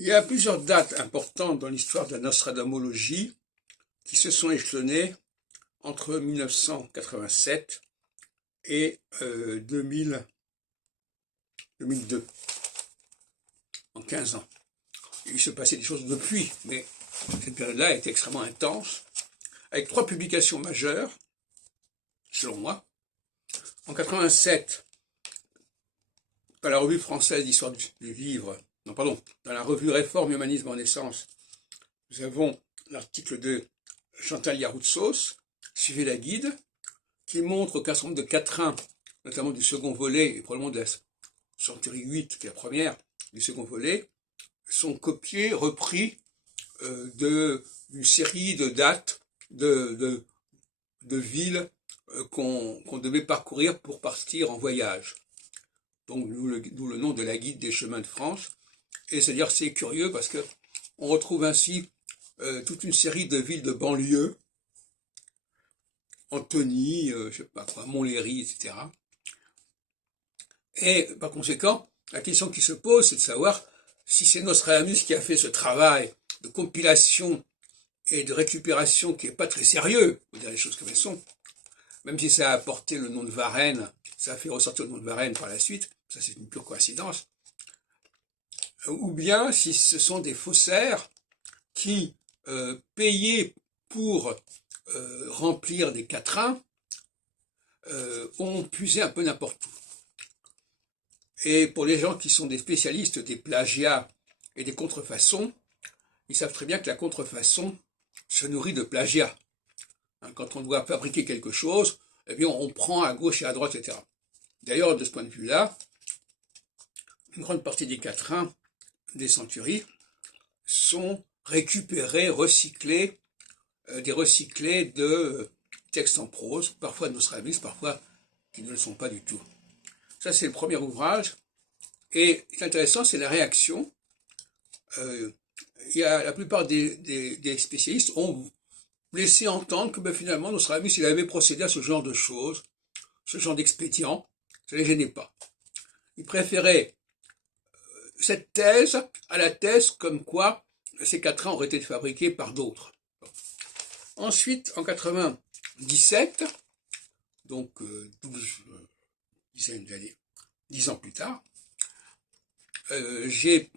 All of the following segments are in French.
Il y a plusieurs dates importantes dans l'histoire de la Nostradamologie qui se sont échelonnées entre 1987 et 2002, en 15 ans. Il se passait des choses depuis, mais cette période-là a été extrêmement intense, avec 3 publications majeures, selon moi. En 87, dans la revue française d'histoire du livre, dans la revue Réforme, Humanisme en naissance, nous avons l'article de Chantal Yaroutsos, Suivez la guide, qui montre qu'un certain nombre de quatrains, notamment du second volet, et probablement de la Centurie 8, qui est la première, du second volet, sont copiés, repris d'une série de dates de villes qu'on devait parcourir pour partir en voyage. Donc d'où le nom de la guide des chemins de France. Et c'est-à-dire c'est curieux parce que on retrouve ainsi toute une série de villes de banlieue, Antony, je sais pas quoi, Montlhéry, etc. Et par conséquent, la question qui se pose, c'est de savoir si c'est Nostradamus qui a fait ce travail de compilation et de récupération qui est pas très sérieux, pour dire les choses comme elles sont, même si ça a apporté le nom de Varenne, ça a fait ressortir le nom de Varenne par la suite, ça c'est une pure coïncidence, ou bien si ce sont des faussaires qui, payés pour remplir des quatrains, ont puisé un peu n'importe où. Et pour les gens qui sont des spécialistes des plagiats et des contrefaçons, ils savent très bien que la contrefaçon se nourrit de plagiat. Quand on doit fabriquer quelque chose, eh bien on prend à gauche et à droite, etc. D'ailleurs, de ce point de vue-là, une grande partie des quatrains des centuries sont récupérés, recyclés, des recyclés de textes en prose, parfois de Nostradamus, parfois qui ne le sont pas du tout. Ça, c'est le premier ouvrage. Et ce qui est intéressant, c'est la réaction. La plupart des spécialistes ont laissé entendre que finalement, Nostradamus, il avait procédé à ce genre de choses, ce genre d'expédient, ça ne les gênait pas. Il préférait cette thèse à la thèse comme quoi ces quatrains auraient été fabriqués par d'autres. Ensuite, en 97, donc 10 ans plus tard, j'ai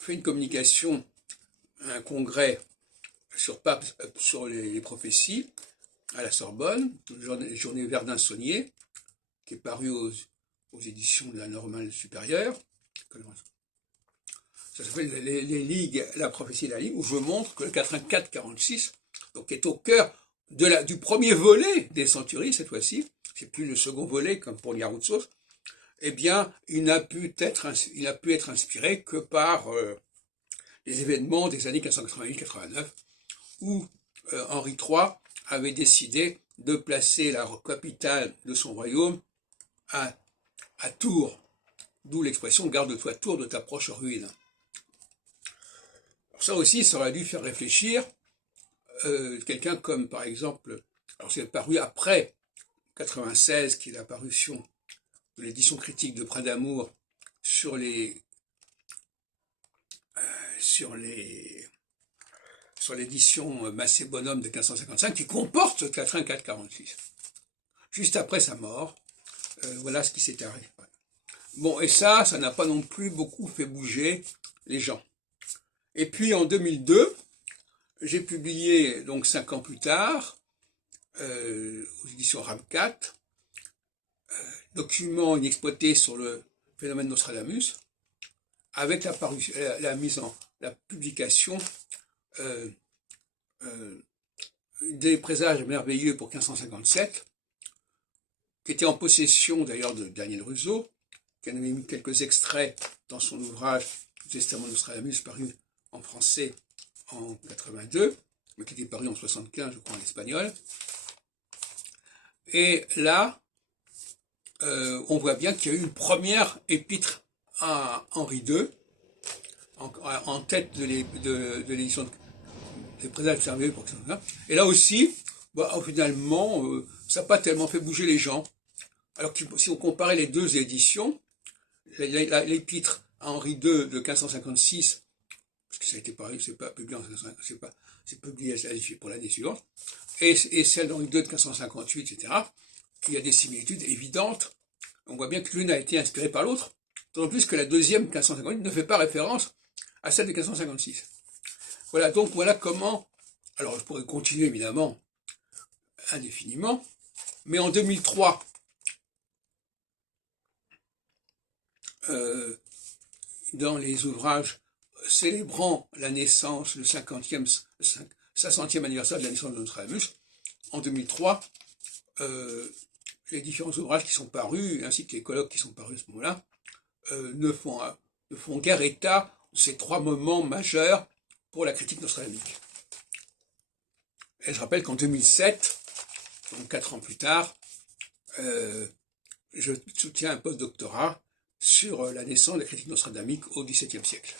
fait une communication à un congrès sur les prophéties à la Sorbonne, une journée Verdun-Saunier, qui est paru aux éditions de la Normale Supérieure. Ça s'appelle les ligues, la prophétie de la ligue, où je montre que le 84-46, donc est au cœur du premier volet des centuries, cette fois-ci, c'est plus le second volet comme pour Yaroutsos, eh bien, il n'a pu être inspiré que par les événements des années 1588-89, où Henri III avait décidé de placer la capitale de son royaume à Tours, d'où l'expression « garde-toi Tours de ta proche ruine ». Ça aussi, ça aurait dû faire réfléchir quelqu'un comme, par exemple, alors c'est paru après 96, qui est la parution de l'édition critique de Bras d'amour sur l'édition Massé Bonhomme de 1555, qui comporte ce quatrain 446. Juste après sa mort, voilà ce qui s'est arrivé. Bon, et ça n'a pas non plus beaucoup fait bouger les gens. Et puis en 2002, j'ai publié, donc 5 ans plus tard, aux éditions RAM4, document inexploité sur le phénomène Nostradamus, avec la publication des présages merveilleux pour 1557, qui était en possession d'ailleurs de Daniel Russo, qui en avait mis quelques extraits dans son ouvrage Testament Nostradamus, paru en français en 82, mais qui était paru en 75, je crois, en espagnol. Et là, on voit bien qu'il y a eu une première épître à Henri II, en tête de l'édition des présages merveilleux pour 1555. Et là aussi, finalement, ça n'a pas tellement fait bouger les gens. Alors que si on comparait les deux éditions, l'épître à Henri II de 1556 puisque ça a été paru, c'est pas publié c'est publié pour l'année suivante, et celle d'Henri II de 1558, etc., il y a des similitudes évidentes. On voit bien que l'une a été inspirée par l'autre, d'autant plus que la deuxième, 1558, ne fait pas référence à celle de 1556. Voilà, donc voilà comment, alors je pourrais continuer évidemment indéfiniment, mais en 2003, dans les ouvrages célébrant la naissance, le 500e anniversaire de la naissance de Nostradamus, en 2003, les différents ouvrages qui sont parus, ainsi que les colloques qui sont parus à ce moment-là, ne font guère état de ces trois moments majeurs pour la critique nostradamique. Et je rappelle qu'en 2007, donc 4 ans plus tard, je soutiens un post-doctorat sur la naissance de la critique nostradamique au XVIIe siècle.